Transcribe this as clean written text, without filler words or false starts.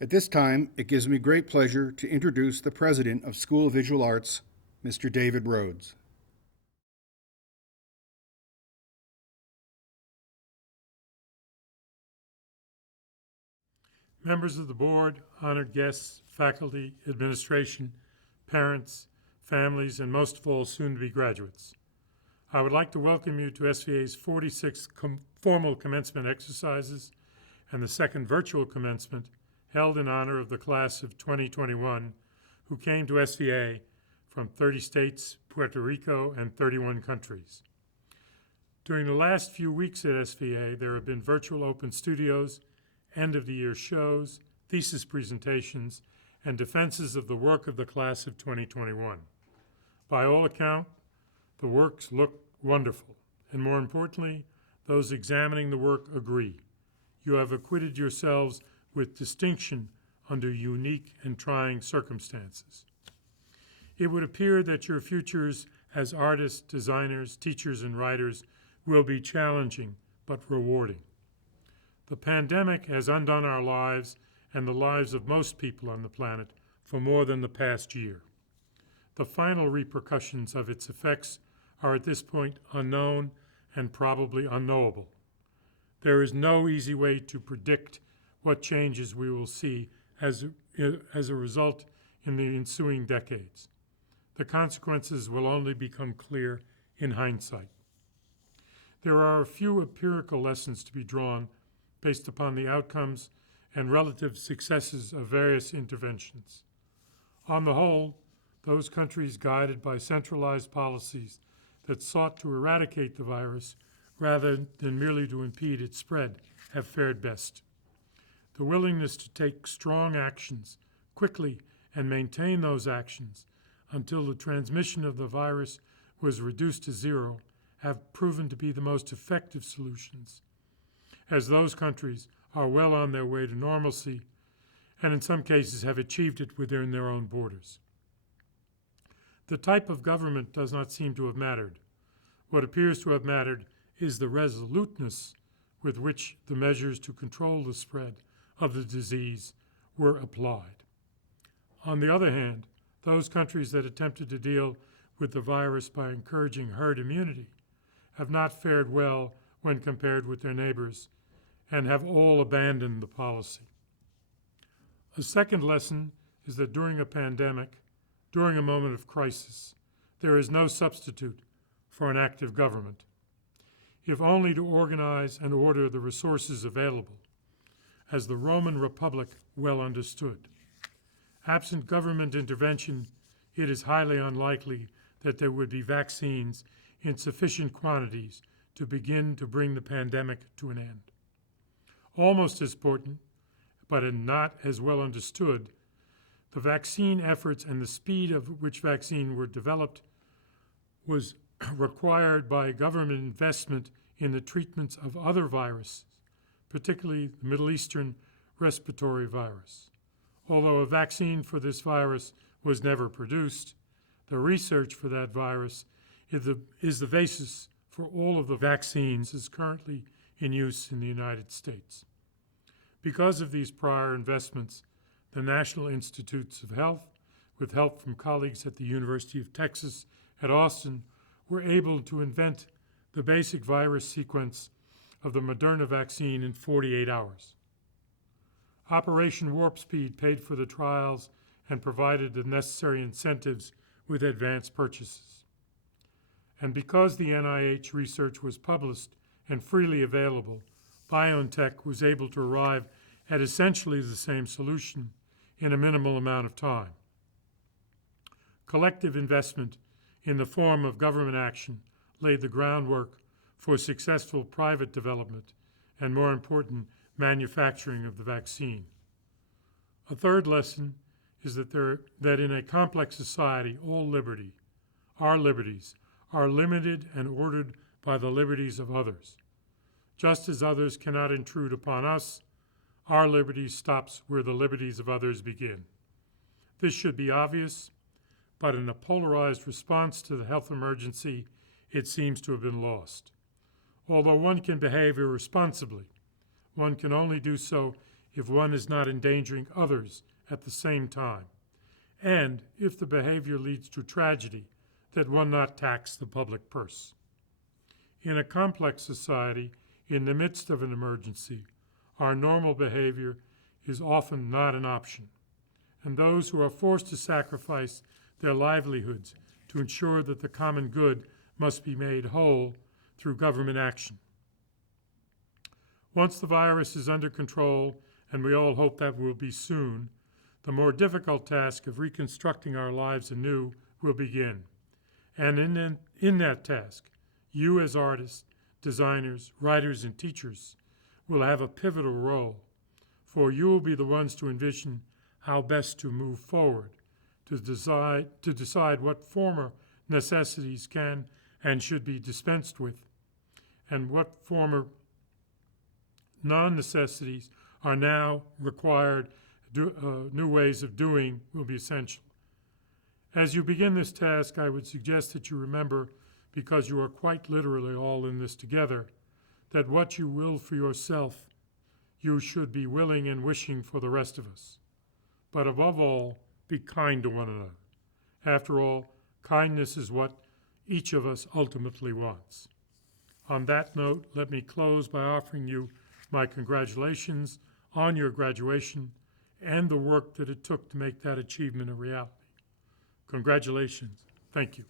At this time, it gives me great pleasure to introduce the President of School of Visual Arts, Mr. David Rhodes. Members of the board, honored guests, faculty, administration, parents, families, and most of all, soon-to-be graduates. I would like to welcome you to SVA's 46th formal commencement exercises and the second virtual commencement held in honor of the class of 2021 who came to SVA from 30 states, Puerto Rico, and 31 countries. During the last few weeks at SVA, there have been virtual open studios, end-of-the-year shows, thesis presentations, and defenses of the work of the class of 2021. By all accounts, the works look wonderful, and more importantly, those examining the work agree. You have acquitted yourselves with distinction under unique and trying circumstances. It would appear that your futures as artists, designers, teachers, and writers will be challenging but rewarding. The pandemic has undone our lives and the lives of most people on the planet for more than the past year. The final repercussions of its effects are at this point unknown and probably unknowable. There is no easy way to predict what changes we will see as a result in the ensuing decades. The consequences will only become clear in hindsight. There are a few empirical lessons to be drawn based upon the outcomes and relative successes of various interventions. On the whole, those countries guided by centralized policies that sought to eradicate the virus rather than merely to impede its spread have fared best. The willingness to take strong actions quickly and maintain those actions until the transmission of the virus was reduced to zero have proven to be the most effective solutions, as those countries are well on their way to normalcy and in some cases have achieved it within their own borders. The type of government does not seem to have mattered. What appears to have mattered is the resoluteness with which the measures to control the spread of the disease were applied. On the other hand, those countries that attempted to deal with the virus by encouraging herd immunity have not fared well when compared with their neighbors and have all abandoned the policy. A second lesson is that during a pandemic, during a moment of crisis, there is no substitute for an active government, if only to organize and order the resources available, as the Roman Republic well understood. Absent government intervention, it is highly unlikely that there would be vaccines in sufficient quantities to begin to bring the pandemic to an end. Almost as important, but not as well understood, the vaccine efforts and the speed of which vaccines were developed was required by government investment in the treatments of other viruses, particularly the Middle Eastern respiratory virus. Although a vaccine for this virus was never produced, the research for that virus is the basis for all of the vaccines is currently in use in the United States. Because of these prior investments, the National Institutes of Health, with help from colleagues at the University of Texas at Austin, were able to invent the basic virus sequence of the Moderna vaccine in 48 hours. Operation Warp Speed paid for the trials and provided the necessary incentives with advance purchases. And because the NIH research was published and freely available, BioNTech was able to arrive at essentially the same solution in a minimal amount of time. Collective investment in the form of government action laid the groundwork for successful private development and, more important, manufacturing of the vaccine. A third lesson is that in a complex society, our liberties, are limited and ordered by the liberties of others. Just as others cannot intrude upon us, our liberty stops where the liberties of others begin. This should be obvious, but in a polarized response to the health emergency, it seems to have been lost. Although one can behave irresponsibly, one can only do so if one is not endangering others at the same time, and if the behavior leads to tragedy, that one not tax the public purse. In a complex society, in the midst of an emergency, our normal behavior is often not an option, and those who are forced to sacrifice their livelihoods to ensure that the common good must be made whole through government action. Once the virus is under control, and we all hope that will be soon, the more difficult task of reconstructing our lives anew will begin. And in that task, you as artists, designers, writers, and teachers will have a pivotal role, for you will be the ones to envision how best to move forward, to decide what former necessities can and should be dispensed with, and what former non-necessities are now required. New ways of doing will be essential. As you begin this task, I would suggest that you remember, because you are quite literally all in this together, that what you will for yourself, you should be willing and wishing for the rest of us. But above all, be kind to one another. After all, kindness is what each of us ultimately wants. On that note, let me close by offering you my congratulations on your graduation and the work that it took to make that achievement a reality. Congratulations. Thank you.